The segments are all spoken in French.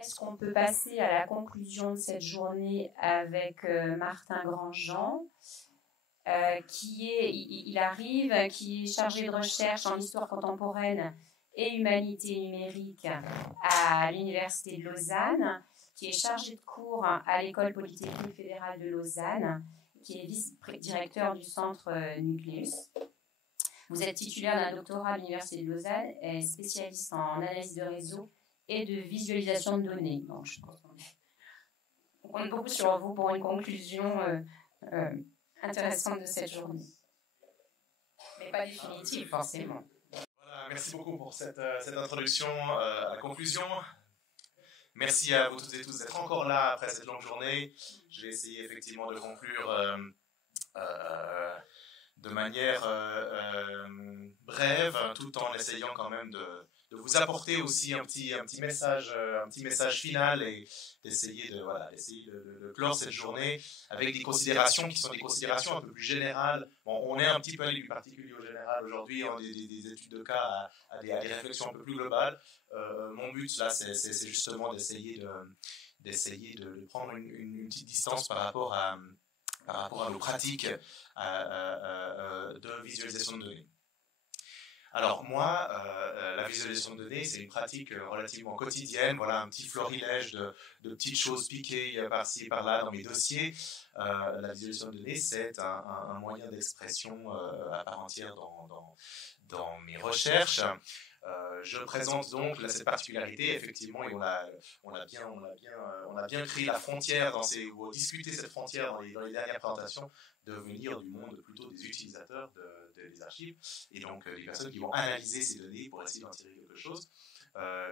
Est-ce qu'on peut passer à la conclusion de cette journée avec Martin Grandjean, il arrive, qui est chargé de recherche en histoire contemporaine et humanité numérique à l'Université de Lausanne, qui est chargé de cours à l'École polytechnique fédérale de Lausanne, qui est vice-directeur du centre Nucleus. Vous êtes titulaire d'un doctorat à l'Université de Lausanne et spécialiste en analyse de réseau et de visualisation de données. Donc, je pense qu'on compte beaucoup sur vous pour une conclusion intéressante de cette journée. Mais pas définitive, forcément. Voilà, merci beaucoup pour cette introduction à la conclusion. Merci à vous toutes et tous d'être encore là après cette longue journée. Je vais essayer effectivement de conclure de manière brève, tout en essayant quand même de vous apporter aussi un petit message final et d'essayer de clore cette journée avec des considérations qui sont des considérations un peu plus générales. Bon, on est un petit peu allé du particulier au général aujourd'hui, des études de cas à des réflexions un peu plus globales. Mon but là, c'est justement d'essayer de prendre une petite distance par rapport à nos pratiques de visualisation de données. Alors moi, la visualisation de données, c'est une pratique relativement quotidienne. Voilà un petit florilège de petites choses piquées par-ci et par-là dans mes dossiers. La visualisation de données, c'est un moyen d'expression à part entière dans mes recherches. Je présente donc cette particularité, effectivement, et on a bien créé la frontière ou discuté cette frontière dans les dernières présentations, de venir du monde plutôt des utilisateurs des archives, et donc des personnes qui vont analyser ces données pour essayer d'en tirer quelque chose.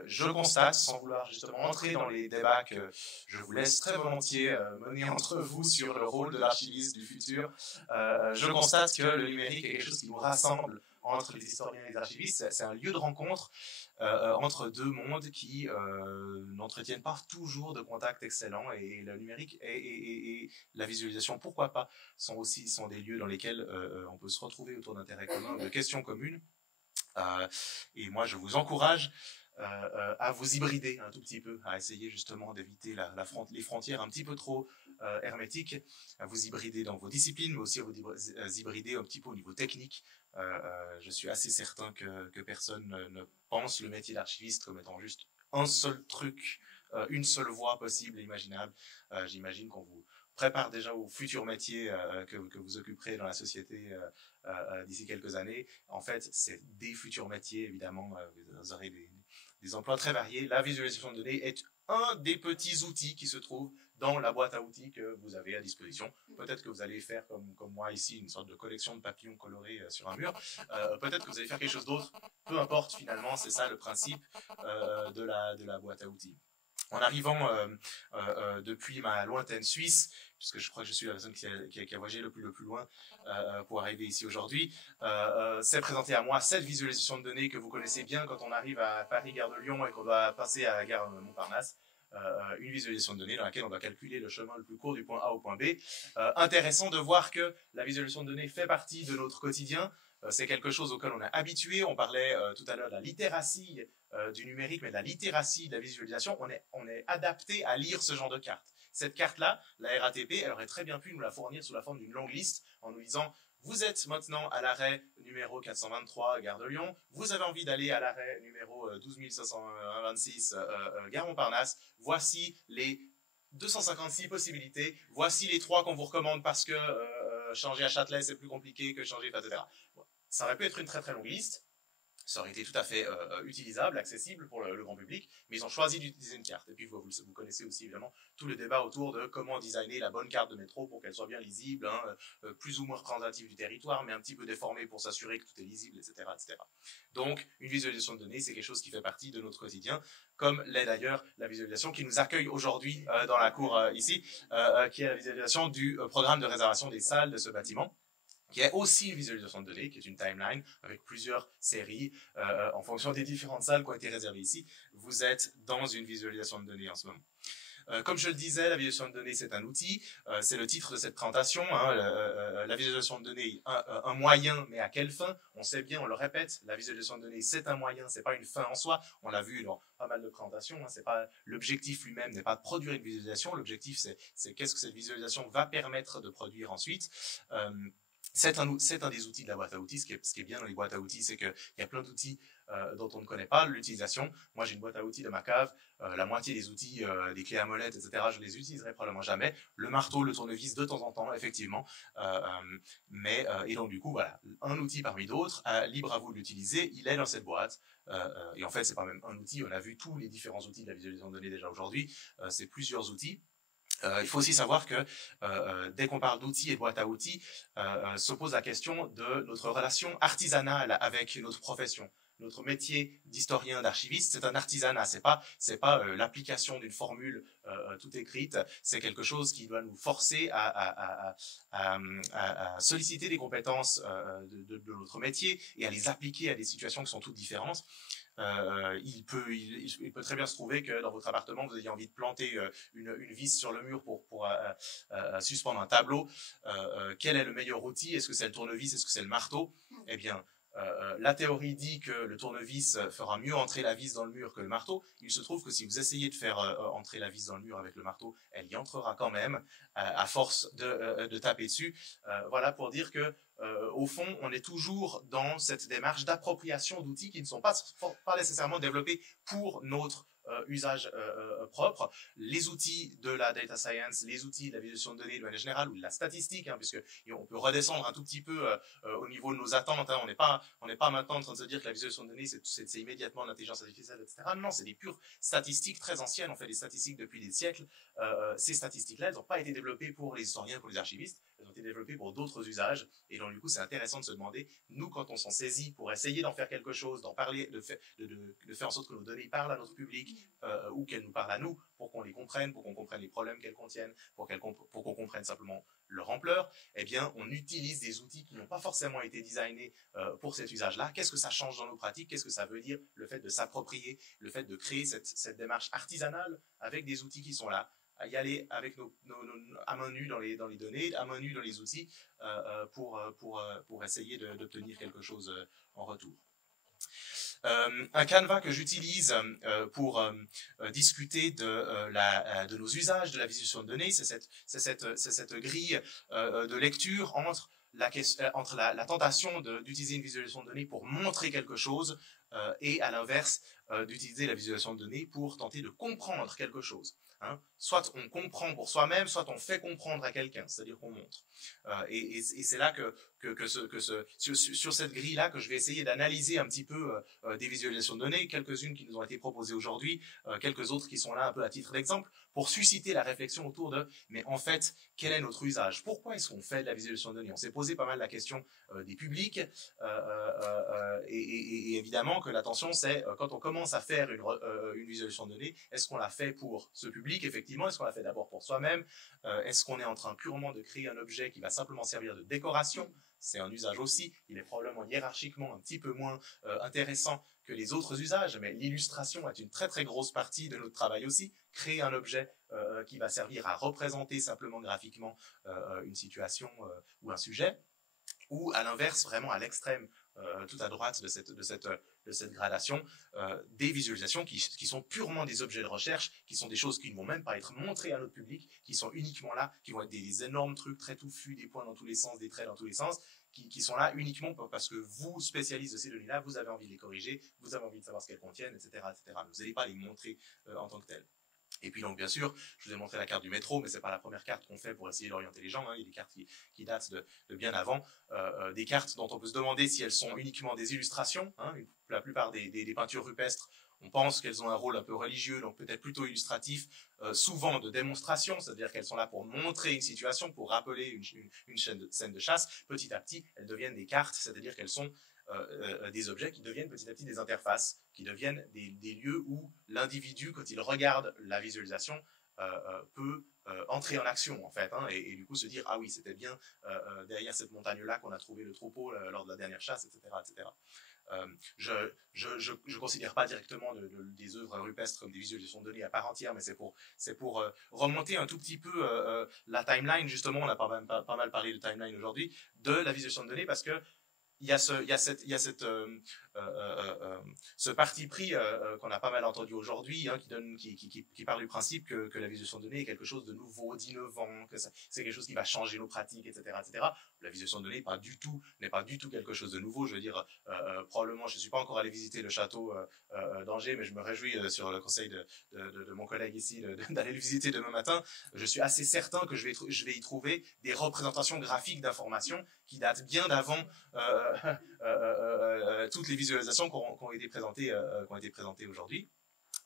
Je constate, sans vouloir justement entrer dans les débats que je vous laisse très volontiers mener entre vous sur le rôle de l'archiviste du futur, je constate que le numérique est quelque chose qui nous rassemble entre les historiens et les archivistes. C'est un lieu de rencontre entre deux mondes qui n'entretiennent pas toujours de contact excellent, et le numérique et la visualisation, pourquoi pas, sont des lieux dans lesquels on peut se retrouver autour d'intérêts communs, de questions communes. Et moi, je vous encourage à vous hybrider un tout petit peu, à essayer justement d'éviter les frontières un petit peu trop hermétiques, à vous hybrider dans vos disciplines, mais aussi à vous hybrider un petit peu au niveau technique. Je suis assez certain que personne ne pense le métier d'archiviste comme étant juste un seul truc, une seule voie possible et imaginable. J'imagine qu'on vous prépare déjà au futur métier que vous occuperez dans la société d'ici quelques années. En fait, c'est des futurs métiers, évidemment. Vous aurez des emplois très variés. La visualisation de données est un des petits outils qui se trouvent dans la boîte à outils que vous avez à disposition. Peut-être que vous allez faire comme moi ici, une sorte de collection de papillons colorés sur un mur. Peut-être que vous allez faire quelque chose d'autre. Peu importe, finalement, c'est ça le principe de la boîte à outils. En arrivant depuis ma lointaine Suisse, puisque je crois que je suis la personne qui a voyagé le plus loin pour arriver ici aujourd'hui, s'est présentée à moi cette visualisation de données que vous connaissez bien quand on arrive à Paris-Gare de Lyon et qu'on doit passer à la gare Montparnasse. Une visualisation de données dans laquelle on doit calculer le chemin le plus court du point A au point B. Intéressant de voir que la visualisation de données fait partie de notre quotidien. C'est quelque chose auquel on est habitué. On parlait tout à l'heure de la littératie du numérique, mais de la littératie de la visualisation. On est adapté à lire ce genre de carte. Cette carte-là, la RATP, elle aurait très bien pu nous la fournir sous la forme d'une longue liste en nous disant: vous êtes maintenant à l'arrêt numéro 423, gare de Lyon. Vous avez envie d'aller à l'arrêt numéro 12526, gare Montparnasse. Voici les 256 possibilités. Voici les 3 qu'on vous recommande parce que changer à Châtelet, c'est plus compliqué que changer, etc. Ça aurait pu être une très très longue liste. Ça aurait été tout à fait utilisable, accessible pour le grand public, mais ils ont choisi d'utiliser une carte. Et puis vous connaissez aussi évidemment tout le débat autour de comment designer la bonne carte de métro pour qu'elle soit bien lisible, plus ou moins représentative du territoire, mais un petit peu déformée pour s'assurer que tout est lisible, etc., etc. Donc une visualisation de données, c'est quelque chose qui fait partie de notre quotidien, comme l'est d'ailleurs la visualisation qui nous accueille aujourd'hui dans la cour ici, qui est la visualisation du programme de réservation des salles de ce bâtiment, qui est aussi une visualisation de données, qui est une timeline avec plusieurs séries en fonction des différentes salles qui ont été réservées ici. Vous êtes dans une visualisation de données en ce moment. Comme je le disais, la visualisation de données, c'est un outil. C'est le titre de cette présentation. Hein, la visualisation de données, un moyen, mais à quelle fin? On sait bien, on le répète, la visualisation de données, c'est un moyen, c'est pas une fin en soi. On l'a vu dans pas mal de présentations. Hein, c'est pas l'objectif lui-même n'est pas de produire une visualisation. L'objectif, c'est qu'est-ce que cette visualisation va permettre de produire ensuite. C'est un des outils de la boîte à outils. Ce qui est bien dans les boîtes à outils, c'est qu'il y a plein d'outils dont on ne connaît pas l'utilisation. Moi, j'ai une boîte à outils de ma cave. La moitié des outils, des clés à molette, etc., je les utiliserai probablement jamais. Le marteau, le tournevis, de temps en temps, effectivement. Et donc, du coup, voilà, un outil parmi d'autres, libre à vous de l'utiliser. Il est dans cette boîte. Et en fait, c'est pas même un outil. On a vu tous les différents outils de la visualisation de données déjà aujourd'hui. C'est plusieurs outils. Il faut aussi savoir que dès qu'on parle d'outils et de boîte à outils, se pose la question de notre relation artisanale avec notre profession. Notre métier d'historien, d'archiviste, c'est un artisanat. C'est pas l'application d'une formule toute écrite. C'est quelque chose qui doit nous forcer à solliciter des compétences de notre métier et à les appliquer à des situations qui sont toutes différentes. Il peut très bien se trouver que dans votre appartement, vous ayez envie de planter une vis sur le mur pour suspendre un tableau. Quel est le meilleur outil? Est-ce que c'est le tournevis? Est-ce que c'est le marteau? Eh bien, la théorie dit que le tournevis fera mieux entrer la vis dans le mur que le marteau. Il se trouve que si vous essayez de faire entrer la vis dans le mur avec le marteau, elle y entrera quand même, à force de taper dessus. Voilà pour dire que au fond, on est toujours dans cette démarche d'appropriation d'outils qui ne sont pas nécessairement développés pour notre usage propre. Les outils de la data science, les outils de la visualisation de données de manière générale, ou de la statistique, hein, puisque on peut redescendre un tout petit peu au niveau de nos attentes. Hein. On n'est pas maintenant en train de se dire que la visualisation de données, c'est immédiatement l'intelligence artificielle, etc. Non, c'est des pures statistiques très anciennes. On fait des statistiques depuis des siècles. Ces statistiques-là, elles n'ont pas été développées pour les historiens, pour les archivistes. Elles ont été développées pour d'autres usages. Et donc, du coup, c'est intéressant de se demander, nous, quand on s'en saisit pour essayer d'en faire quelque chose, d'en parler, de faire en sorte que nos données parlent à notre public, ou qu'elles nous parlent à nous, pour qu'on les comprenne, pour qu'on comprenne les problèmes qu'elles contiennent, pour qu'on comprenne simplement leur ampleur, eh bien, on utilise des outils qui n'ont pas forcément été designés pour cet usage-là. Qu'est-ce que ça change dans nos pratiques? Qu'est-ce que ça veut dire, le fait de s'approprier, le fait de créer cette démarche artisanale avec des outils qui sont là, à y aller avec à main nue dans les données, à main nue dans les outils, pour essayer d'obtenir quelque chose en retour. Un canevas que j'utilise pour discuter de nos usages de la visualisation de données, c'est cette grille de lecture entre la tentation d'utiliser une visualisation de données pour montrer quelque chose et à l'inverse d'utiliser la visualisation de données pour tenter de comprendre quelque chose. Hein. Soit on comprend pour soi-même, soit on fait comprendre à quelqu'un, c'est-à-dire qu'on montre. Et c'est là sur cette grille-là que je vais essayer d'analyser un petit peu des visualisations de données, quelques-unes qui nous ont été proposées aujourd'hui, quelques autres qui sont là un peu à titre d'exemple, pour susciter la réflexion autour de, mais en fait, quel est notre usage? Pourquoi est-ce qu'on fait de la visualisation de données? On s'est posé pas mal la question des publics, et évidemment que l'attention, c'est quand on commence à faire une visualisation de données, est-ce qu'on l'a fait pour ce public, effectivement? Est-ce qu'on l'a fait d'abord pour soi-même? Est-ce qu'on est en train purement de créer un objet qui va simplement servir de décoration? C'est un usage aussi, il est probablement hiérarchiquement un petit peu moins intéressant que les autres usages, mais l'illustration est une très très grosse partie de notre travail aussi. Créer un objet qui va servir à représenter simplement graphiquement une situation ou un sujet, ou à l'inverse, vraiment à l'extrême, tout à droite de cette gradation, des visualisations qui sont purement des objets de recherche, qui sont des choses qui ne vont même pas être montrées à notre public, qui sont uniquement là, qui vont être des énormes trucs très touffus, des points dans tous les sens, des traits dans tous les sens, qui sont là uniquement parce que vous, spécialistes de ces données-là, vous avez envie de les corriger, vous avez envie de savoir ce qu'elles contiennent, etc., etc. Vous n'allez pas les montrer en tant que telles. Et puis donc bien sûr, je vous ai montré la carte du métro, mais c'est pas la première carte qu'on fait pour essayer d'orienter les gens. Hein. Il y a des cartes qui datent de bien avant, des cartes dont on peut se demander si elles sont uniquement des illustrations. Hein. La plupart des peintures rupestres, on pense qu'elles ont un rôle un peu religieux, donc peut-être plutôt illustratif, souvent de démonstration, c'est-à-dire qu'elles sont là pour montrer une situation, pour rappeler une scène de chasse. Petit à petit, elles deviennent des cartes, c'est-à-dire qu'elles sont des objets qui deviennent petit à petit des interfaces, qui deviennent des lieux où l'individu, quand il regarde la visualisation, peut entrer en action en fait, hein, et du coup se dire ah oui, c'était bien derrière cette montagne-là qu'on a trouvé le troupeau lors de la dernière chasse, etc., etc. Je ne considère pas directement des œuvres rupestres comme des visualisations de données à part entière, mais c'est pour remonter un tout petit peu la timeline, justement, on a pas mal parlé de timeline aujourd'hui, de la visualisation de données, parce que il y a ce parti pris qu'on a pas mal entendu aujourd'hui, hein, qui parle du principe que la visualisation de données est quelque chose de nouveau, d'innovant, que c'est quelque chose qui va changer nos pratiques, etc., etc. La visualisation de données n'est pas du tout quelque chose de nouveau. Je veux dire, probablement, je ne suis pas encore allé visiter le château d'Angers, mais je me réjouis sur le conseil de mon collègue ici d'aller le visiter demain matin. Je suis assez certain que je vais y trouver des représentations graphiques d'informations qui datent bien d'avant toutes les visualisations qui ont été présentées aujourd'hui.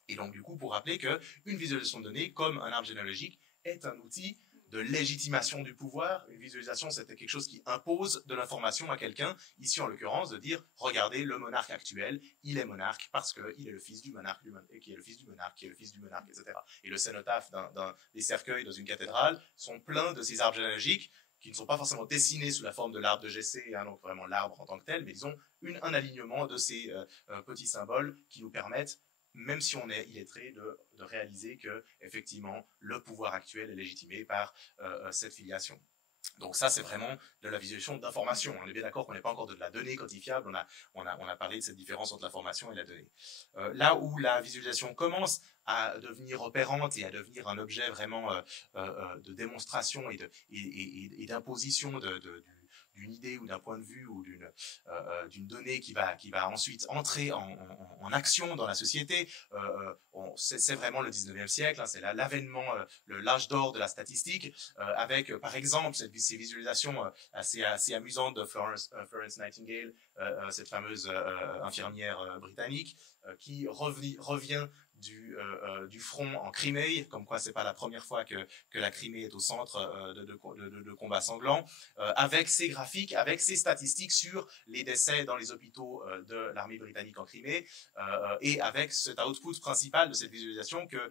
Et donc, du coup, pour rappeler qu'une visualisation de données, comme un arbre généalogique, est un outil de légitimation du pouvoir. Une visualisation, c'était quelque chose qui impose de l'information à quelqu'un, ici en l'occurrence, de dire, regardez, le monarque actuel, il est monarque parce qu'il est le fils du monarque, qui est le fils du monarque, qui est le fils du monarque, etc. Et le cénotaphe des cercueils dans une cathédrale sont pleins de ces arbres généalogiques qui ne sont pas forcément dessinés sous la forme de l'arbre de Jessé, hein, donc vraiment l'arbre en tant que tel, mais ils ont un alignement de ces petits symboles qui nous permettent, même si on est illettré, de réaliser que effectivement le pouvoir actuel est légitimé par cette filiation. Donc ça, c'est vraiment de la visualisation d'information. On est bien d'accord qu'on n'est pas encore de la donnée quantifiable. On a parlé de cette différence entre l'information et la donnée. Là où la visualisation commence à devenir opérante et à devenir un objet vraiment de démonstration et d'imposition d'une idée ou d'un point de vue ou d'une donnée qui va ensuite entrer en action dans la société. C'est vraiment le 19e siècle, hein, c'est l'avènement, l'âge d'or de la statistique, avec par exemple ces visualisations assez amusantes de Florence Nightingale, cette fameuse infirmière britannique, qui revient du front en Crimée, comme quoi c'est pas la première fois que la Crimée est au centre de combats sanglants, avec ces graphiques, avec ces statistiques sur les décès dans les hôpitaux de l'armée britannique en Crimée, et avec cet output principal de cette visualisation que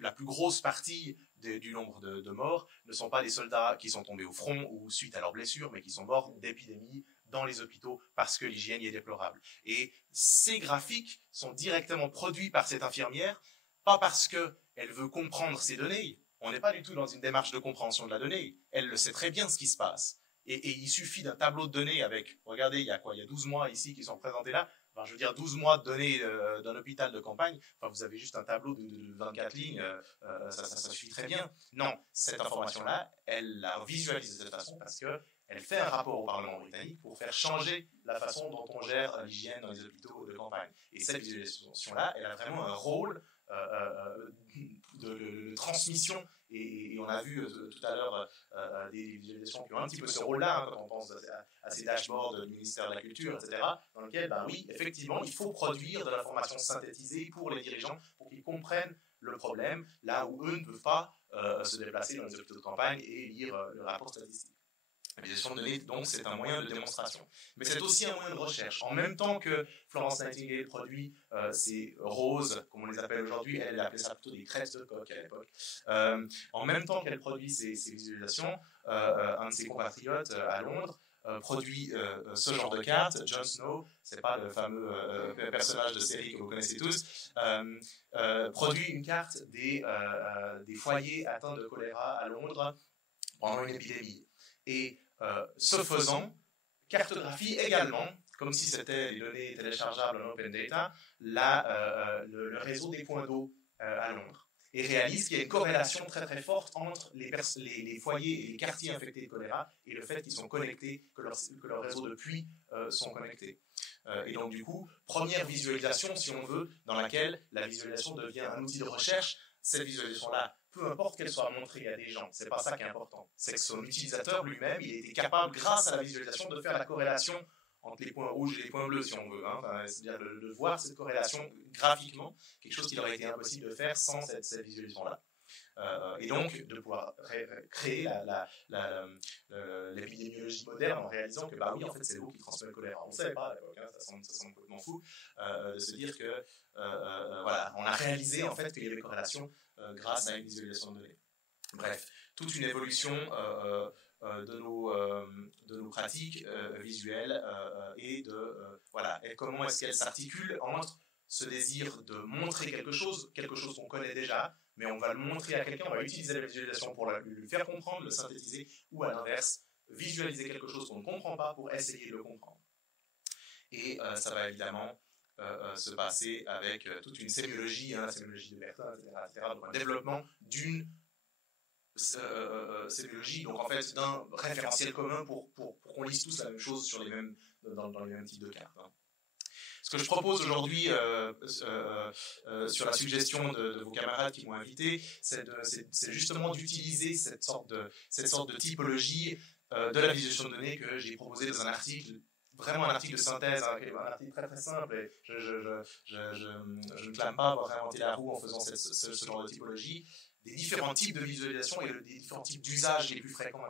la plus grosse partie du nombre de morts ne sont pas des soldats qui sont tombés au front ou suite à leurs blessures, mais qui sont morts d'épidémies dans les hôpitaux parce que l'hygiène y est déplorable. Et ces graphiques sont directement produits par cette infirmière, pas parce qu'elle veut comprendre ces données. On n'est pas du tout dans une démarche de compréhension de la donnée. Elle le sait très bien ce qui se passe. Et il suffit d'un tableau de données avec, regardez, il y a 12 mois ici qui sont présentés là. Enfin, je veux dire, 12 mois de données d'un hôpital de campagne, enfin, vous avez juste un tableau de 24 lignes, ça suffit très bien. Non, cette information-là, elle la visualise de cette façon parce qu'elle fait un rapport au Parlement britannique pour faire changer la façon dont on gère l'hygiène dans les hôpitaux de campagne. Et cette visualisation-là, elle a vraiment un rôle de transmission. Et on a vu tout à l'heure des visualisations qui ont un petit peu ce rôle-là, hein, quand on pense à ces dashboards du ministère de la Culture, etc., dans lesquels, ben oui, effectivement, il faut produire de l'information synthétisée pour les dirigeants, pour qu'ils comprennent le problème, là où eux ne peuvent pas se déplacer dans les hôpitaux de campagne et lire le rapport statistique. La visualisation de données, donc, c'est un moyen de démonstration. Mais c'est aussi un moyen de recherche. En même temps que Florence Nightingale produit ces roses, comme on les appelle aujourd'hui, elle appelait ça plutôt des crêtes de coq à l'époque. En même temps qu'elle produit ces visualisations, un de ses compatriotes à Londres produit ce genre de carte. Jon Snow, c'est pas le fameux personnage de série que vous connaissez tous, produit une carte des foyers atteints de choléra à Londres pendant une épidémie. Et ce faisant, cartographie également, comme si c'était des données téléchargeables en open data, le réseau des points d'eau à Londres. Et réalise qu'il y a une corrélation très très forte entre les foyers et les quartiers infectés de choléra et le fait qu'ils sont connectés, que leur réseau de puits sont connectés. Et donc du coup, première visualisation, si on veut, dans laquelle la visualisation devient un outil de recherche. Cette visualisation-là, peu importe qu'elle soit montrée à des gens, c'est pas ça qui est important. C'est que son utilisateur lui-même, il était capable, grâce à la visualisation, de faire la corrélation entre les points rouges et les points bleus, si on veut. Hein. Enfin, c'est-à-dire de voir cette corrélation graphiquement, quelque chose qu'il aurait été impossible de faire sans cette visualisation-là. Et donc, de pouvoir créer l'épidémiologie moderne en réalisant que, bah oui, en fait, c'est l'eau qui transmet le choléra. On ne savait pas à l'époque, hein, ça semble complètement fou, de se dire que, voilà, on a réalisé en fait qu'il y avait corrélation grâce à une visualisation de données. Bref, toute une évolution de nos pratiques visuelles et comment est-ce qu'elles s'articulent entre ce désir de montrer quelque chose qu'on connaît déjà, mais on va le montrer à quelqu'un, on va utiliser la visualisation pour lui faire comprendre, le synthétiser, ou à l'inverse, visualiser quelque chose qu'on ne comprend pas pour essayer de le comprendre. Et ça va évidemment se passer avec toute une sémiologie, la sémiologie de Bertin, etc., donc un développement d'une sémiologie, donc en fait d'un référentiel commun pour qu'on lise tous la même chose sur dans les mêmes types de cartes. Ce que je propose aujourd'hui, sur la suggestion de vos camarades qui m'ont invité, c'est justement d'utiliser cette sorte de typologie de la visualisation de données que j'ai proposé dans un article, vraiment un article de synthèse, un article très très simple, et je ne clame pas avoir inventé la roue en faisant ce genre de typologie, des différents types de visualisation et des différents types d'usages les plus fréquents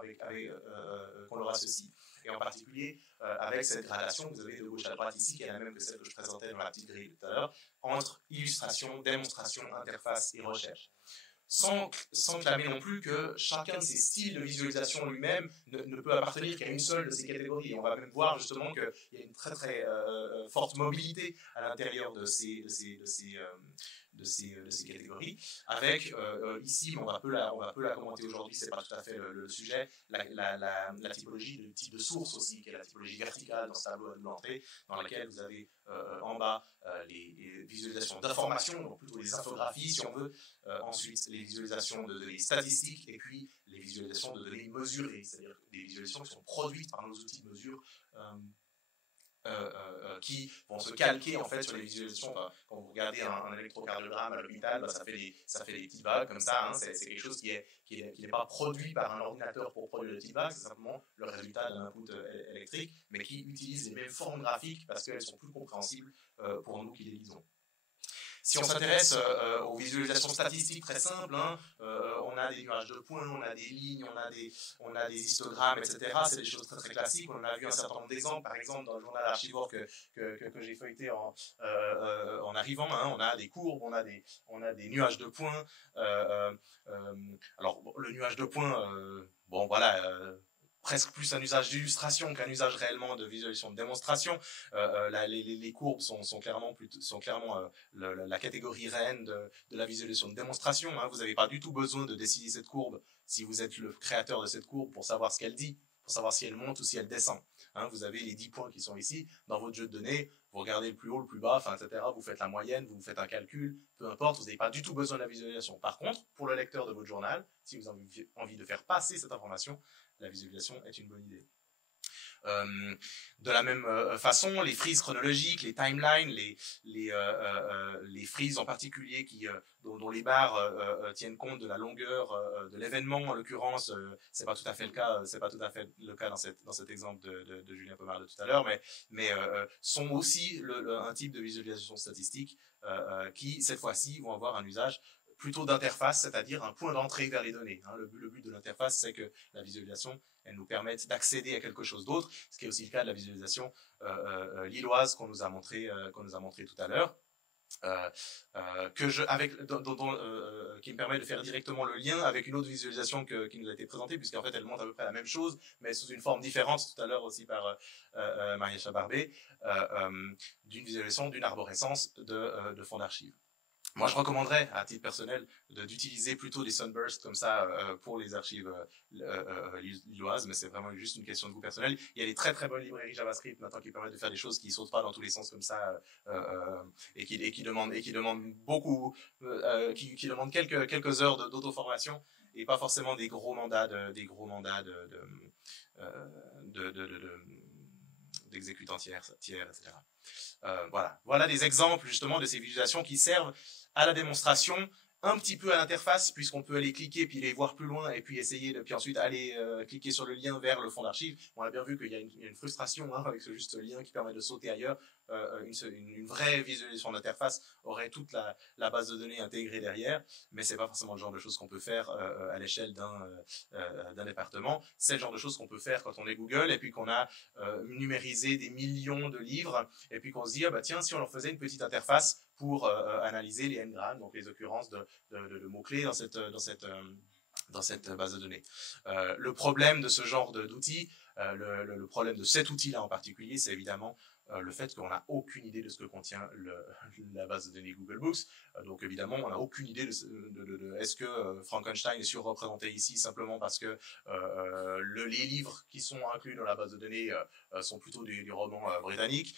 qu'on leur associe. Et en particulier, avec cette gradation que vous avez de gauche à droite ici, qui est la même que celle que je présentais dans la petite grille tout à l'heure, entre illustration, démonstration, interface et recherche. Sans clamer non plus que chacun de ces styles de visualisation lui-même ne peut appartenir qu'à une seule de ces catégories. On va même voir justement qu'il y a une très très forte mobilité à l'intérieur de ces catégories, avec ici, on va peu la commenter aujourd'hui, c'est pas tout à fait le sujet, la typologie de type de source aussi, qui est la typologie verticale dans ce tableau à double entrée, dans laquelle vous avez en bas les visualisations d'informations, donc plutôt les infographies si on veut, ensuite les visualisations de données statistiques, et puis les visualisations de données mesurées, c'est-à-dire des visualisations qui sont produites par nos outils de mesure, qui vont se calquer en fait sur les visualisations. Quand vous regardez un électrocardiogramme à l'hôpital, ça fait des petites vagues comme ça, hein. C'est quelque chose qui n'est pas produit par un ordinateur pour produire des petites vagues, c'est simplement le résultat d'un input électrique, mais qui utilise les mêmes formes graphiques parce qu'elles sont plus compréhensibles pour nous qui les lisons. Si on s'intéresse aux visualisations statistiques très simples, on a des nuages de points, on a des lignes, on a des histogrammes, etc. C'est des choses très très classiques. On a vu un certain nombre d'exemples, par exemple dans le journal Archivore que j'ai feuilleté en arrivant. On a des courbes, on a des nuages de points. Alors le nuage de points, presque plus un usage d'illustration qu'un usage réellement de visualisation de démonstration. Les courbes sont clairement la catégorie reine de la visualisation de démonstration. Vous n'avez pas du tout besoin de dessiner cette courbe si vous êtes le créateur de cette courbe pour savoir ce qu'elle dit, pour savoir si elle monte ou si elle descend. Vous avez les 10 points qui sont ici. Dans votre jeu de données, vous regardez le plus haut, le plus bas, etc. Vous faites la moyenne, vous faites un calcul, peu importe, vous n'avez pas du tout besoin de la visualisation. Par contre, pour le lecteur de votre journal, si vous avez envie de faire passer cette information, la visualisation est une bonne idée. De la même façon, les frises chronologiques, les timelines, les frises en particulier dont les barres tiennent compte de la longueur de l'événement, en l'occurrence, c'est pas tout à fait le cas dans cet exemple de Julien Pomard de tout à l'heure, mais sont aussi un type de visualisation statistique qui, cette fois-ci, vont avoir un usage plutôt d'interface, c'est-à-dire un point d'entrée vers les données. Le but de l'interface, c'est que la visualisation, elle nous permette d'accéder à quelque chose d'autre, ce qui est aussi le cas de la visualisation lilloise qu'on nous a montré tout à l'heure, qui me permet de faire directement le lien avec une autre visualisation qui nous a été présentée, puisqu'en fait elle montre à peu près la même chose, mais sous une forme différente tout à l'heure aussi par Maria Chabarbé, d'une visualisation d'une arborescence de fonds d'archives. Moi, je recommanderais, à titre personnel, d'utiliser plutôt des sunbursts comme ça pour les archives lilloises, mais c'est vraiment juste une question de goût personnel. Il y a des très très bonnes librairies JavaScript maintenant qui permettent de faire des choses qui sautent pas dans tous les sens comme ça et qui demandent beaucoup, qui demandent quelques heures d'auto-formation et pas forcément des gros mandats d'exécutants tiers, etc. Voilà des exemples justement de ces visualisations qui servent à la démonstration, un petit peu à l'interface, puisqu'on peut aller cliquer, puis les voir plus loin, et puis puis ensuite aller cliquer sur le lien vers le fond d'archives. On a bien vu qu'il y a une frustration avec ce juste lien qui permet de sauter ailleurs. Une vraie visualisation d'interface aurait toute la base de données intégrée derrière, mais c'est pas forcément le genre de choses qu'on peut faire à l'échelle d'un département. C'est le genre de choses qu'on peut faire quand on est Google, et puis qu'on a numérisé des millions de livres, et puis qu'on se dit, tiens, si on leur faisait une petite interface pour analyser les n-grammes, donc les occurrences de mots-clés dans dans cette base de données. Le problème de ce genre d'outils, le problème de cet outil-là en particulier, c'est évidemment le fait qu'on n'a aucune idée de ce que contient la base de données Google Books. Donc évidemment, on n'a aucune idée de est-ce que Frankenstein est surreprésenté ici simplement parce que les livres qui sont inclus dans la base de données sont plutôt du roman britannique,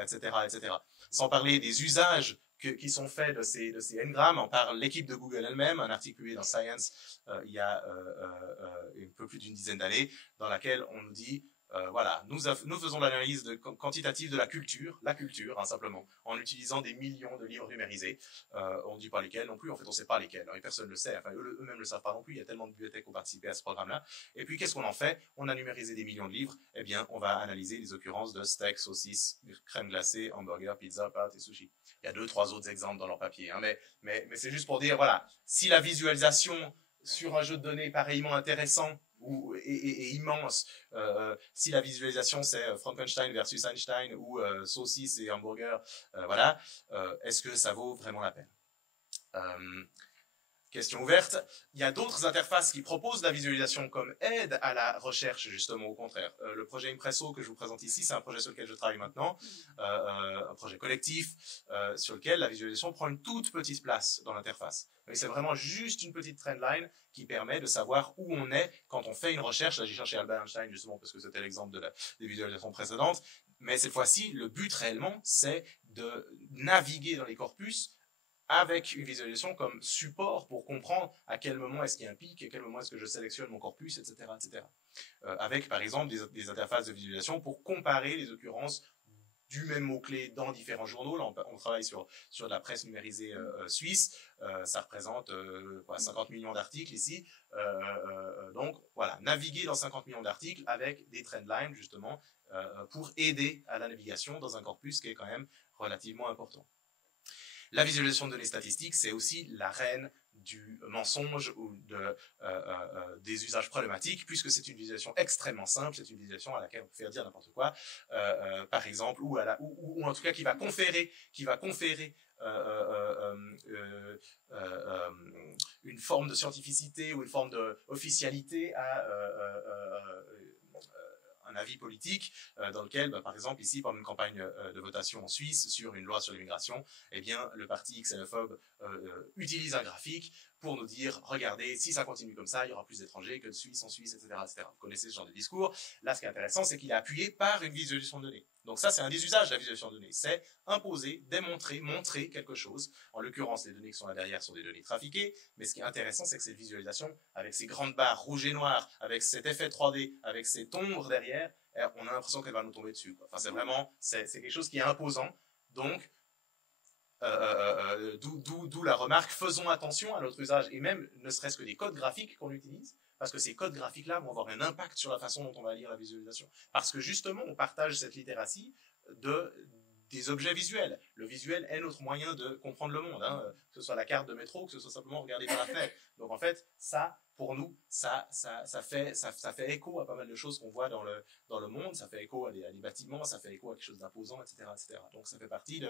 etc., etc. Sans parler des usages qui sont faits de ces n-grammes. En parle l'équipe de Google elle-même, un article publié dans Science il y a un peu plus d'une dizaine d'années, dans laquelle on nous dit voilà, nous faisons l'analyse quantitative de la culture hein, simplement, en utilisant des millions de livres numérisés. On ne dit pas lesquels non plus, en fait on ne sait pas lesquels, et personne ne le sait, enfin eux-mêmes ne le savent pas non plus, il y a tellement de bibliothèques qui ont participé à ce programme-là. Et puis qu'est-ce qu'on en fait? On a numérisé des millions de livres, eh bien on va analyser les occurrences de steak, saucisses, crème glacée, hamburger, pizza, pâtes et sushi. Il y a 2-3 autres exemples dans leur papier, hein, mais c'est juste pour dire, voilà, si la visualisation sur un jeu de données pareillement intéressant et immense, si la visualisation c'est Frankenstein versus Einstein ou saucisse et hamburger, voilà, est-ce que ça vaut vraiment la peine? Question ouverte. Il y a d'autres interfaces qui proposent la visualisation comme aide à la recherche, justement, au contraire. Le projet Impresso que je vous présente ici, c'est un projet sur lequel je travaille maintenant, un projet collectif sur lequel la visualisation prend une toute petite place dans l'interface. Mais c'est vraiment juste une petite trendline qui permet de savoir où on est quand on fait une recherche. Là, j'ai cherché Albert Einstein, justement, parce que c'était l'exemple des visualisations précédentes. Mais cette fois-ci, le but réellement, c'est de naviguer dans les corpus avec une visualisation comme support pour comprendre à quel moment est-ce qu'il y a un pic, à quel moment est-ce que je sélectionne mon corpus, etc. etc. Avec, par exemple, des interfaces de visualisation pour comparer les occurrences du même mot-clé dans différents journaux. Là, on travaille sur de la presse numérisée suisse. Ça représente 50 millions d'articles ici. Donc, voilà, naviguer dans 50 millions d'articles avec des trendlines, justement, pour aider à la navigation dans un corpus qui est quand même relativement important. La visualisation de données statistiques, c'est aussi la reine du mensonge ou des usages problématiques, puisque c'est une visualisation extrêmement simple, c'est une visualisation à laquelle on peut faire dire n'importe quoi, par exemple, ou en tout cas qui va conférer une forme de scientificité ou une forme d'officialité à un avis politique dans lequel, par exemple, ici, pendant une campagne de votation en Suisse sur une loi sur l'immigration, eh bien, le parti xénophobe utilise un graphique pour nous dire, regardez, si ça continue comme ça, il y aura plus d'étrangers que de Suisses en Suisse, etc., etc. Vous connaissez ce genre de discours. Là, ce qui est intéressant, c'est qu'il est appuyé par une visualisation de données. Donc ça, c'est un des usages de la visualisation de données. C'est imposer, démontrer, montrer quelque chose. En l'occurrence, les données qui sont là derrière sont des données trafiquées. Mais ce qui est intéressant, c'est que cette visualisation, avec ces grandes barres rouges et noires, avec cet effet 3D, avec cette ombre derrière, on a l'impression qu'elle va nous tomber dessus, quoi. Enfin, c'est vraiment, c'est quelque chose qui est imposant. Donc, d'où la remarque, faisons attention à notre usage, et même ne serait-ce que des codes graphiques qu'on utilise, parce que ces codes graphiques-là vont avoir un impact sur la façon dont on va lire la visualisation. Parce que justement, on partage cette littératie des objets visuels. Le visuel est notre moyen de comprendre le monde, hein, que ce soit la carte de métro, que ce soit simplement regarder par la fenêtre. Donc en fait, ça, pour nous, ça fait écho à pas mal de choses qu'on voit dans le monde, ça fait écho à des bâtiments, ça fait écho à quelque chose d'imposant, etc., etc. Donc ça fait partie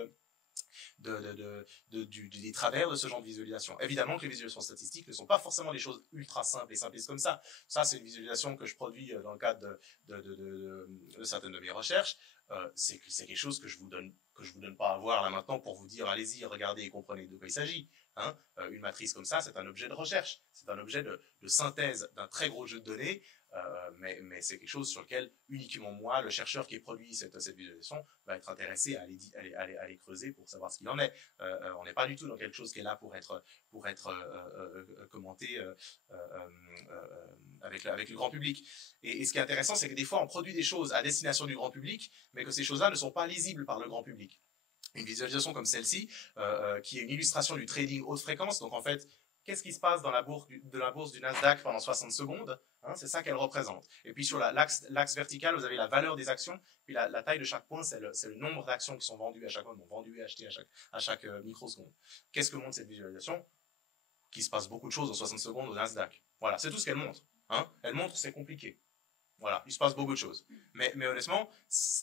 des travers de ce genre de visualisation. Évidemment que les visualisations statistiques ne sont pas forcément des choses ultra simples et simplistes comme ça. Ça, c'est une visualisation que je produis dans le cadre de certaines de mes recherches. C'est quelque chose que je vous donne pas à voir là maintenant pour vous dire allez-y, regardez et comprenez de quoi il s'agit. Hein. Une matrice comme ça, c'est un objet de recherche, c'est un objet de synthèse d'un très gros jeu de données. Mais c'est quelque chose sur lequel uniquement moi, le chercheur qui a produit cette visualisation, va être intéressé à aller creuser pour savoir ce qu'il en est. On n'est pas du tout dans quelque chose qui est là pour être commenté avec le grand public. Et ce qui est intéressant, c'est que des fois, on produit des choses à destination du grand public, mais que ces choses-là ne sont pas lisibles par le grand public. Une visualisation comme celle-ci, qui est une illustration du trading haute fréquence, donc en fait, qu'est-ce qui se passe dans la bourse du Nasdaq pendant 60 secondes, hein, c'est ça qu'elle représente. Et puis sur l'axe vertical, vous avez la valeur des actions, puis la taille de chaque point, c'est le nombre d'actions qui sont vendues à chaque moment, vendues et achetées à chaque microseconde. Qu'est-ce que montre cette visualisation? Qu'il se passe beaucoup de choses en 60 secondes au Nasdaq. Voilà, c'est tout ce qu'elle montre. Hein. Elle montre c'est compliqué. Voilà, il se passe beaucoup de choses. Mais honnêtement,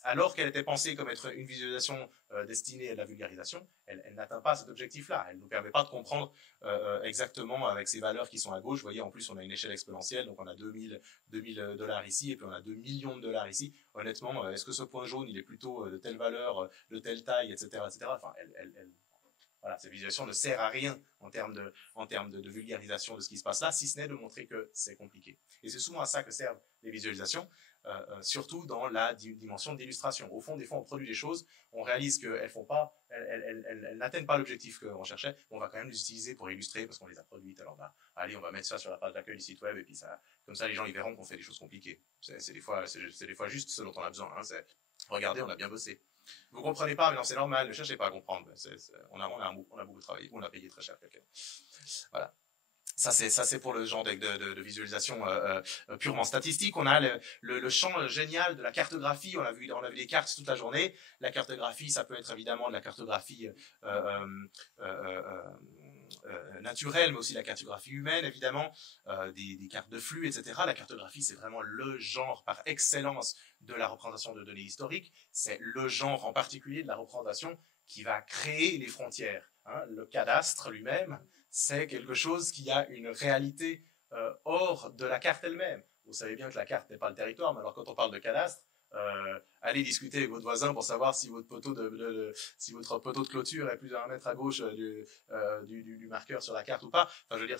alors qu'elle était pensée comme être une visualisation destinée à la vulgarisation, elle n'atteint pas cet objectif-là. Elle ne nous permet pas de comprendre exactement avec ces valeurs qui sont à gauche. Vous voyez, en plus, on a une échelle exponentielle, donc on a 2000 $ ici, et puis on a 2 millions de dollars ici. Honnêtement, est-ce que ce point jaune, il est plutôt de telle valeur, de telle taille, etc., etc. Enfin, voilà, cette visualisation ne sert à rien en termes de vulgarisation de ce qui se passe là, si ce n'est de montrer que c'est compliqué. Et c'est souvent à ça que servent les visualisations, surtout dans la dimension d'illustration. Au fond, des fois, on produit des choses, on réalise qu'elles n'atteignent pas l'objectif qu'on cherchait, mais on va quand même les utiliser pour illustrer parce qu'on les a produites. Alors, allez, on va mettre ça sur la page d'accueil du site web, et puis ça, comme ça, les gens ils verront qu'on fait des choses compliquées. C'est des fois juste ce dont on a besoin. Hein, regardez, on a bien bossé. Vous comprenez pas, mais non, c'est normal, ne cherchez pas à comprendre. On a beaucoup travaillé, on a payé très cher quelqu'un. Voilà. Ça, c'est pour le genre de visualisation purement statistique. On a le champ génial de la cartographie. On a vu les cartes toute la journée. La cartographie, ça peut être évidemment de la cartographie naturelle, mais aussi la cartographie humaine, évidemment, des cartes de flux, etc. La cartographie, c'est vraiment le genre par excellence de la représentation de données historiques. C'est le genre en particulier de la représentation qui va créer les frontières. Hein. Le cadastre lui-même, c'est quelque chose qui a une réalité hors de la carte elle-même. Vous savez bien que la carte n'est pas le territoire, mais alors quand on parle de cadastre, allez discuter avec votre voisin pour savoir si votre poteau de clôture est plus à 1 mètre à gauche du marqueur sur la carte ou pas. Enfin, je veux dire,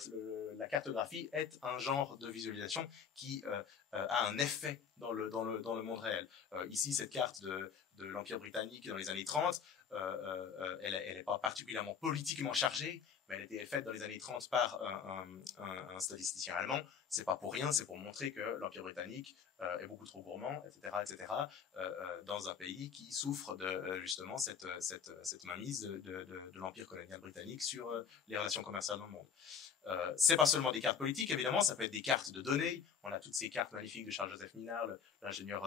la cartographie est un genre de visualisation qui a un effet dans le monde réel. Ici, cette carte de l'Empire britannique dans les années 30, elle n'est pas particulièrement politiquement chargée, mais elle a été faite dans les années 30 par un statisticien allemand. C'est pas pour rien, c'est pour montrer que l'Empire britannique est beaucoup trop gourmand, etc., dans un pays qui souffre de justement cette mainmise de l'Empire colonial britannique sur les relations commerciales dans le monde. C'est pas seulement des cartes politiques, évidemment, ça peut être des cartes de données. On a toutes ces cartes magnifiques de Charles-Joseph Minard, l'ingénieur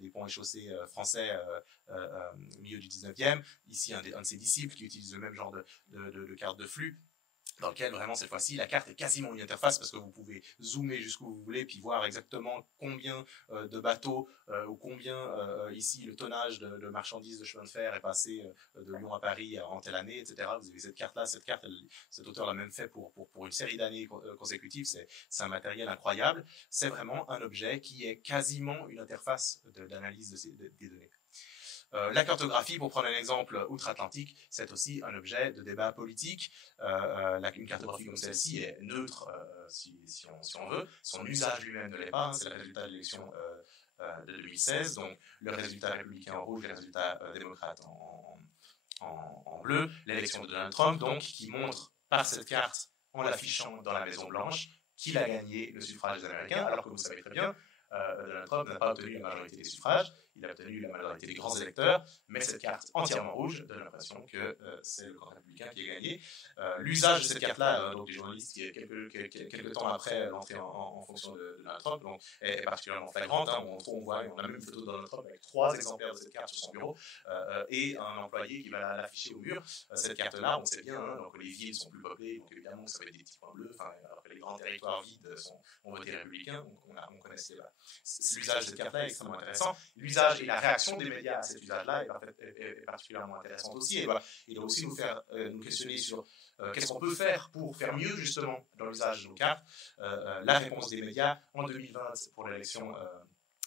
des ponts et chaussées français au milieu du 19e. Ici, un de ses disciples qui utilise le même genre de carte de flux, dans lequel vraiment cette fois-ci la carte est quasiment une interface parce que vous pouvez zoomer jusqu'où vous voulez puis voir exactement combien de bateaux ou combien ici le tonnage de marchandises de chemin de fer est passé de Lyon à Paris en telle année, etc. Vous avez cette carte-là, cet auteur l'a même fait pour une série d'années consécutives, c'est un matériel incroyable, c'est vraiment un objet qui est quasiment une interface d'analyse des données. La cartographie, pour prendre un exemple outre-Atlantique, c'est aussi un objet de débat politique. Une cartographie comme celle-ci est neutre, si on veut. Son usage lui-même ne l'est pas. Hein, c'est le résultat de l'élection de 2016. Donc, le résultat républicain en rouge, le résultat démocrate en bleu. L'élection de Donald Trump, donc, qui montre par cette carte, en l'affichant dans la Maison-Blanche, qu'il a gagné le suffrage des Américains, alors que vous savez très bien, Donald Trump n'a pas obtenu la majorité des suffrages, il a obtenu la majorité des grands électeurs, mais cette carte entièrement rouge donne l'impression que c'est le camp républicain qui a gagné. L'usage de cette carte-là, donc des journalistes qui, quelques temps après l'entrée en fonction de Donald Trump, donc, est particulièrement flagrante. Hein, on a même une photo de Donald Trump avec 3 exemplaires de cette carte sur son bureau et un employé qui va l'afficher au mur. Cette carte-là, on sait bien, hein, donc les villes sont plus peuplées, donc évidemment ça va être des petits points bleus, alors que les grands territoires vides ont voté républicain, donc on connaît l'usage de cette carte-là est extrêmement intéressant. L'usage et la réaction des médias à cet usage-là est particulièrement intéressante aussi. Et voilà, il doit aussi nous questionner sur qu'est-ce qu'on peut faire pour faire mieux justement dans l'usage de nos cartes. La réponse des médias en 2020 pour l'élection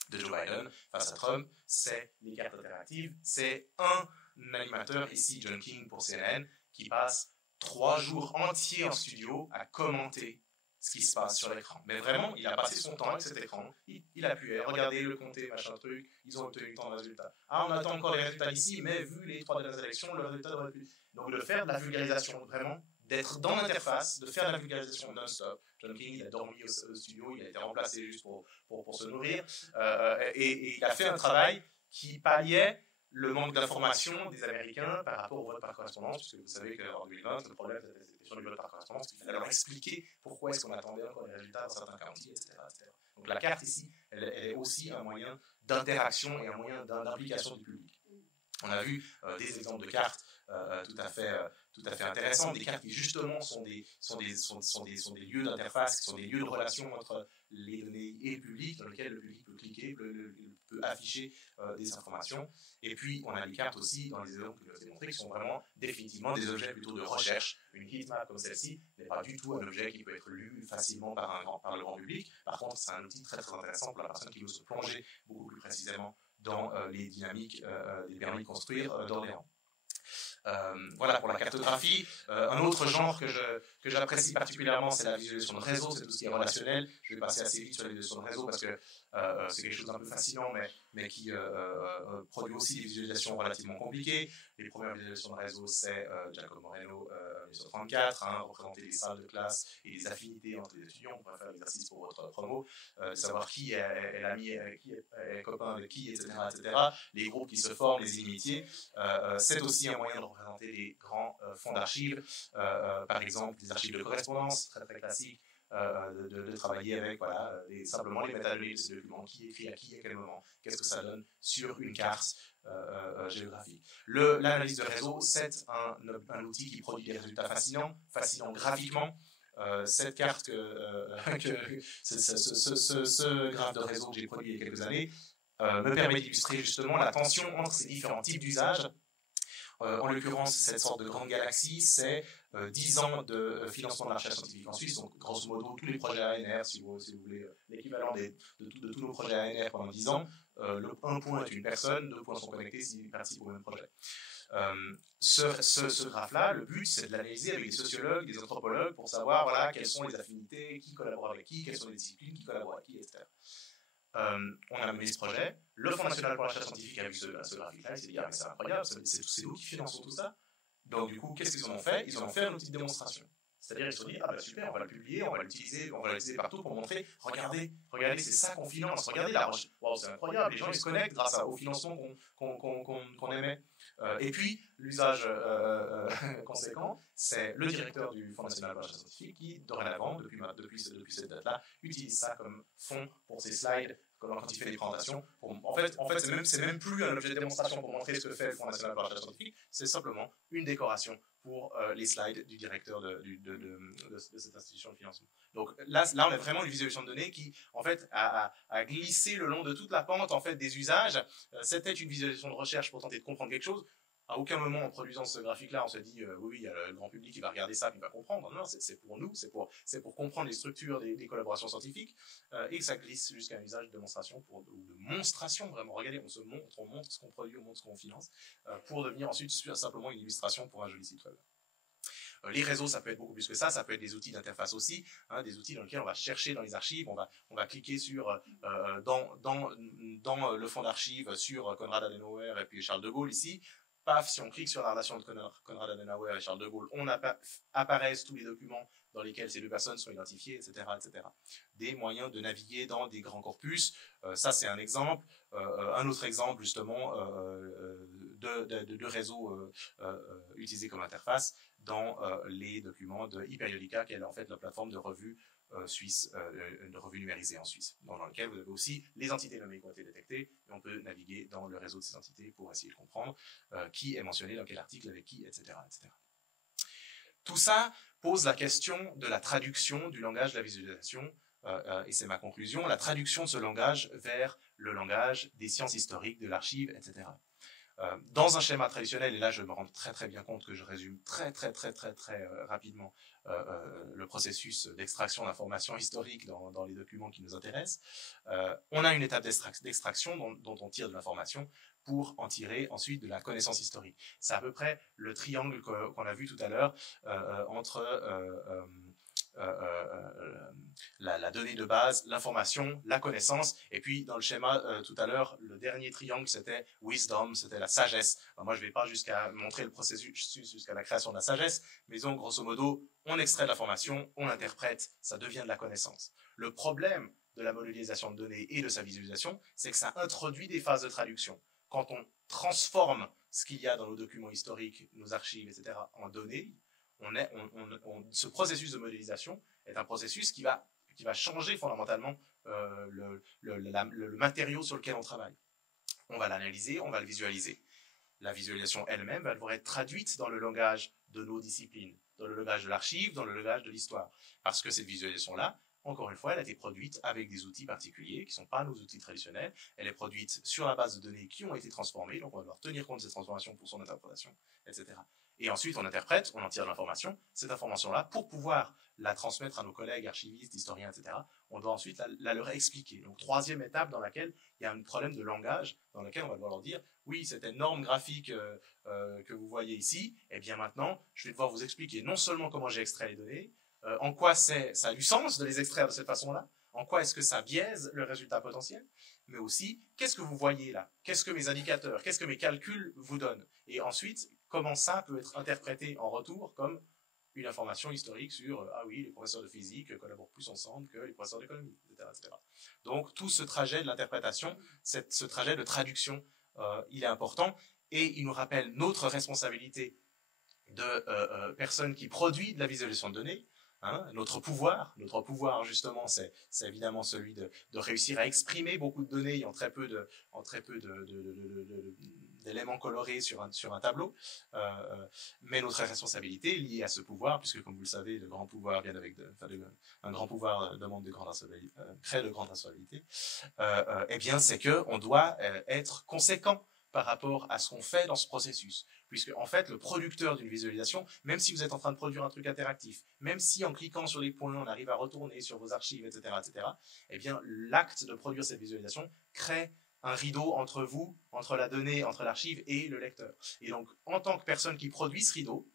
de Joe Biden face à Trump, c'est les cartes interactives. C'est un animateur, ici John King pour CNN, qui passe 3 jours entiers en studio à commenter ce qui se passe sur l'écran. Mais vraiment, il a passé son temps avec cet écran, il appuyait, regardez le comté, machin truc, ils ont obtenu tant de résultats. Ah, on attend encore les résultats ici, mais vu les 3 dernières élections, le résultat devrait plus. Donc de faire de la vulgarisation, vraiment, d'être dans l'interface, de faire de la vulgarisation non-stop. John King, il a dormi au studio, il a été remplacé juste pour se nourrir, et il a fait un travail qui palliait le manque d'information des Américains par rapport au vote par correspondance, puisque vous savez qu'en 2020, le problème c'était sur le vote par correspondance, qu'il fallait leur expliquer pourquoi est-ce qu'on attendait encore les résultats dans certains counties, etc. Donc la carte ici, elle est aussi un moyen d'interaction et un moyen d'implication du public. On a vu des exemples de cartes tout à fait intéressants, des cartes qui justement sont des lieux d'interface, qui sont des lieux de relation entre les données et le public, dans lequel le public peut cliquer, peut afficher des informations. Et puis, on a les cartes aussi, dans les exemples que je vous ai montrés, qui sont vraiment définitivement des objets plutôt de recherche. Une heatmap comme celle-ci n'est pas du tout un objet qui peut être lu facilement par le grand public. Par contre, c'est un outil très très intéressant pour la personne qui veut se plonger beaucoup plus précisément dans les dynamiques des permis de construire d'Orléans. Voilà pour la cartographie. Un autre genre que j'apprécie particulièrement, c'est la visualisation de réseau, c'est tout ce qui est relationnel. Je vais passer assez vite sur la visualisation de réseau parce que c'est quelque chose d'un peu fascinant, mais qui produit aussi des visualisations relativement compliquées. Les premières visualisations de réseau, c'est Giacomo Moreno, 1934, représenter les salles de classe et les affinités entre les étudiants. On pourrait faire l'exercice pour votre promo, savoir qui est l'ami, qui est copain avec qui, etc., etc. Les groupes qui se forment, les inimitiés. C'est aussi un moyen de représenter les grands fonds d'archives, par exemple des archives de correspondance, très très classiques, de travailler avec simplement les métadonnées de ces documents, qui écrit à qui, à quel moment, qu'est-ce que ça donne sur une carte géographique. L'analyse de réseau, c'est un outil qui produit des résultats fascinants graphiquement. Cette carte, ce graphe de réseau que j'ai produit il y a quelques années, me permet d'illustrer justement la tension entre ces différents types d'usages. En l'occurrence, cette sorte de grande galaxie, c'est 10 ans de financement de la recherche scientifique en Suisse, donc grosso modo tous les projets ANR, si vous voulez, l'équivalent de tous nos projets ANR pendant 10 ans. Un point est une personne, 2 points sont connectés s'ils participent au même projet. Ce graphe-là, le but, c'est de l'analyser avec des sociologues, des anthropologues, pour savoir quelles sont les affinités, qui collabore avec qui, quelles sont les disciplines, qui collaborent avec qui, etc. On a mené ce projet. Le Fonds national pour la recherche scientifique a vu ce graphique-là, il s'est dit mais c'est incroyable, c'est nous qui finançons tout ça. Donc du coup, qu'est-ce qu'ils en ont fait? Ils en ont fait un outil de démonstration. C'est-à-dire ils se sont dit super, on va le publier, on va l'utiliser partout pour montrer, regardez, c'est ça qu'on finance, regardez la recherche. Wow, c'est incroyable, les gens ils se connectent grâce au financement qu'on émet. Et puis l'usage conséquent, c'est le directeur du Fonds national pour la recherche scientifique qui, dorénavant, depuis cette date-là, utilise ça comme fond pour ses slides quand il fait des présentations. En fait c'est même plus un objet de démonstration pour montrer ce que fait le Fonds national pour la recherche scientifique, c'est simplement une décoration pour les slides du directeur de cette institution de financement. Donc là, on a vraiment une visualisation de données qui, en fait, a glissé le long de toute la pente en fait, des usages. C'était une visualisation de recherche pour tenter de comprendre quelque chose. À aucun moment, en produisant ce graphique-là, on se dit oui, il y a le grand public qui va regarder ça, qui va comprendre. Non, c'est pour nous, c'est pour comprendre les structures des collaborations scientifiques et ça glisse jusqu'à un usage de démonstration ou de monstration, vraiment. Regardez, on montre ce qu'on produit, on montre ce qu'on finance pour devenir ensuite simplement une illustration pour un joli site web. Les réseaux, ça peut être beaucoup plus que ça peut être des outils d'interface aussi, des outils dans lesquels on va chercher dans les archives, on va cliquer sur dans le fond d'archives sur Konrad Adenauer et puis Charles de Gaulle ici. Paf, si on clique sur la relation de Konrad Adenauer et Charles de Gaulle, apparaissent tous les documents dans lesquels ces deux personnes sont identifiées, etc., etc. Des moyens de naviguer dans des grands corpus. Ça, c'est un exemple. Un autre exemple, justement, de réseaux utilisés comme interface dans les documents de ePeriodica, qui est en fait la plateforme de revue suisse, de revue numérisée en Suisse, dans lequel vous avez aussi les entités nommées qui ont été détectées, et on peut naviguer dans le réseau de ces entités pour essayer de comprendre qui est mentionné dans quel article, avec qui, etc., etc. Tout ça pose la question de la traduction du langage de la visualisation, et c'est ma conclusion, la traduction de ce langage vers le langage des sciences historiques, de l'archive, etc. Dans un schéma traditionnel, et là je me rends très très bien compte que je résume très rapidement le processus d'extraction d'informations historiques dans les documents qui nous intéressent, on a une étape d'extraction dont on tire de l'information pour en tirer ensuite de la connaissance historique. C'est à peu près le triangle qu'on a vu tout à l'heure entre la donnée de base, l'information, la connaissance, et puis dans le schéma tout à l'heure, le dernier triangle c'était wisdom, c'était la sagesse. Alors, moi je ne vais pas jusqu'à montrer le processus jusqu'à la création de la sagesse, mais disons grosso modo, on extrait de l'information, on l'interprète, ça devient de la connaissance. Le problème de la modélisation de données et de sa visualisation, c'est que ça introduit des phases de traduction. Quand on transforme ce qu'il y a dans nos documents historiques, nos archives, etc., en données, ce processus de modélisation est un processus qui va changer fondamentalement le matériau sur lequel on travaille. On va l'analyser, on va le visualiser. La visualisation elle-même va devoir être traduite dans le langage de nos disciplines, dans le langage de l'archive, dans le langage de l'histoire. Parce que cette visualisation-là encore une fois, elle a été produite avec des outils particuliers qui ne sont pas nos outils traditionnels. Elle est produite sur la base de données qui ont été transformées, donc on va devoir tenir compte de ces transformations pour son interprétation, etc. Et ensuite, on interprète, on en tire l'information. Cette information-là, pour pouvoir la transmettre à nos collègues archivistes, historiens, etc., on doit ensuite la leur expliquer. Donc, troisième étape dans laquelle il y a un problème de langage, dans lequel on va devoir leur dire, oui, cette norme graphique que vous voyez ici, eh bien maintenant, je vais devoir vous expliquer non seulement comment j'ai extrait les données, en quoi ça a du sens de les extraire de cette façon-là, en quoi est-ce que ça biaise le résultat potentiel, mais aussi, qu'est-ce que vous voyez là? Qu'est-ce que mes indicateurs, qu'est-ce que mes calculs vous donnent? Et ensuite, comment ça peut être interprété en retour comme une information historique sur, ah oui, les professeurs de physique collaborent plus ensemble que les professeurs d'économie, etc., etc. Donc, tout ce trajet de l'interprétation, ce trajet de traduction, il est important, et il nous rappelle notre responsabilité de personnes qui produisent de la visualisation de données. Hein, notre pouvoir justement, c'est évidemment celui de réussir à exprimer beaucoup de données en très peu d'éléments colorés sur un tableau. Mais notre responsabilité liée à ce pouvoir, puisque comme vous le savez, le grand pouvoir vient avec un grand pouvoir demande de grandes responsabilités, crée de grandes responsabilités. Eh bien, c'est que on doit être conséquent par rapport à ce qu'on fait dans ce processus. Puisque, en fait, le producteur d'une visualisation, même si vous êtes en train de produire un truc interactif, même si en cliquant sur les points, on arrive à retourner sur vos archives, etc., eh bien, l'acte de produire cette visualisation crée un rideau entre vous, entre la donnée, entre l'archive et le lecteur. Et donc, en tant que personne qui produit ce rideau,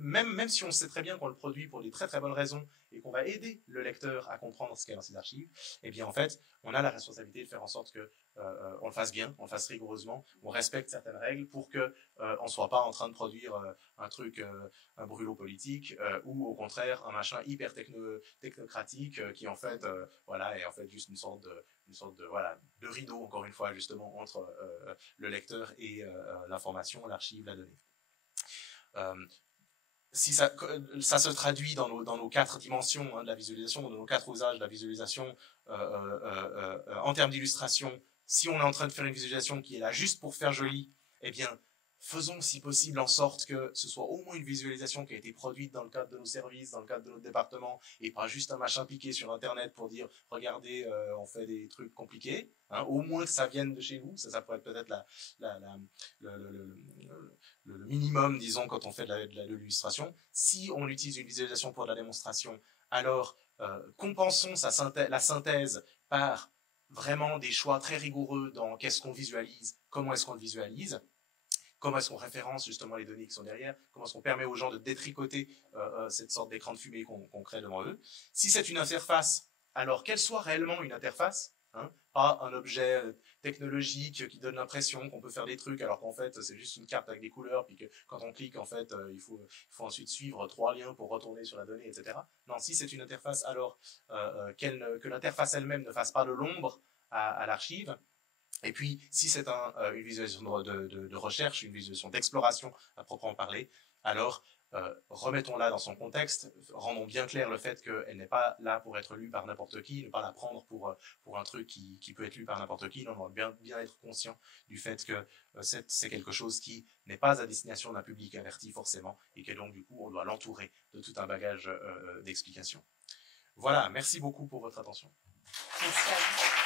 même si on sait très bien qu'on le produit pour des très très bonnes raisons et qu'on va aider le lecteur à comprendre ce qu'il y a dans ses archives, eh bien en fait, on a la responsabilité de faire en sorte que on le fasse bien, on le fasse rigoureusement, on respecte certaines règles pour que on soit pas en train de produire un truc, un brûlot politique ou au contraire un machin hyper technocratique qui en fait voilà est en fait juste une sorte de voilà de rideau encore une fois justement entre le lecteur et l'information, l'archive, la donnée. Si ça se traduit dans nos 4 dimensions de la visualisation, dans nos 4 usages de la visualisation en termes d'illustration, si on est en train de faire une visualisation qui est là juste pour faire joli, eh bien, faisons si possible en sorte que ce soit au moins une visualisation qui a été produite dans le cadre de nos services, dans le cadre de notre département, et pas juste un machin piqué sur Internet pour dire « Regardez, on fait des trucs compliqués hein, ». Au moins que ça vienne de chez vous, ça pourrait être peut-être le minimum, disons, quand on fait de l'illustration. Si on utilise une visualisation pour de la démonstration, alors compensons la synthèse par vraiment des choix très rigoureux dans qu'est-ce qu'on visualise, comment est-ce qu'on le visualise, comment est-ce qu'on référence justement les données qui sont derrière, comment est-ce qu'on permet aux gens de détricoter cette sorte d'écran de fumée qu'on crée devant eux. Si c'est une interface, alors qu'elle soit réellement une interface, hein, pas un objet technologique qui donne l'impression qu'on peut faire des trucs alors qu'en fait c'est juste une carte avec des couleurs puis que quand on clique en fait il faut ensuite suivre 3 liens pour retourner sur la donnée, etc. Non, si c'est une interface, alors que l'interface elle-même ne fasse pas de l'ombre à l'archive. Et puis, si c'est une visualisation de recherche, une visualisation d'exploration à proprement parler, alors remettons-la dans son contexte, rendons bien clair le fait qu'elle n'est pas là pour être lue par n'importe qui, ne pas la prendre pour un truc qui peut être lu par n'importe qui. Non, on doit bien être conscient du fait que c'est quelque chose qui n'est pas à destination d'un public averti forcément, et que donc du coup on doit l'entourer de tout un bagage d'explications. Voilà, merci beaucoup pour votre attention. Merci à vous.